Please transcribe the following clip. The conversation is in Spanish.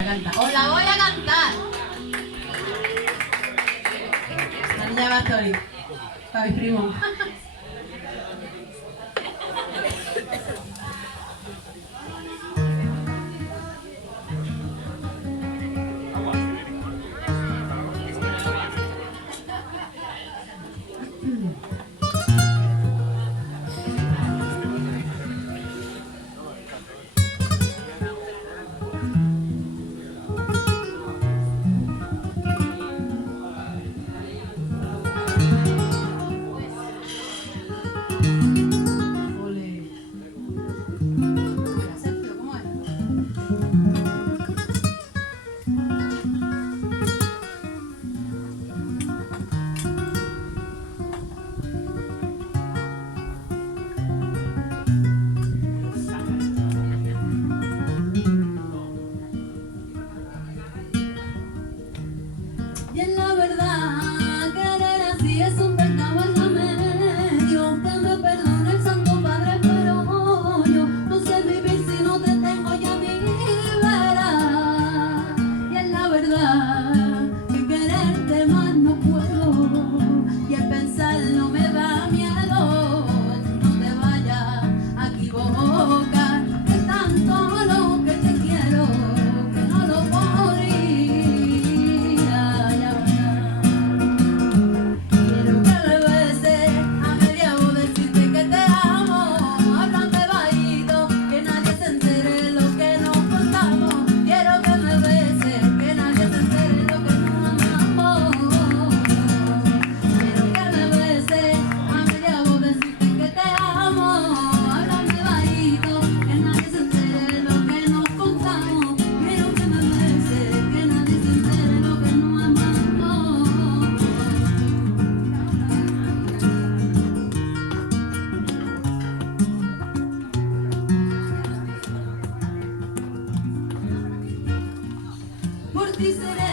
Os la voy a cantar. La niña Bastori, para mi primo. Y en la verdad, querer así es un pecado en remedio. Que me perdone el Santo Padre, pero yo no sé vivir si no te tengo ya a mi vera. Y en la verdad, que quererte más no puedo. Y el pensarlo me da miedo. No te vayas a equivocar, que tanto lo que te quiero, que no lo podría. Quiero que me beses a media voz, decirte que te amo. Háblame bajito, que nadie se entere lo que nos contamos. Quiero que me beses, que nadie se entere lo que nos amamos. Quiero que me beses a media voz, decirte que te amo. Háblame bajito, que nadie se entere lo que nos contamos. Quiero que me beses, que nadie se entere lo que nos amamos. Por ti seré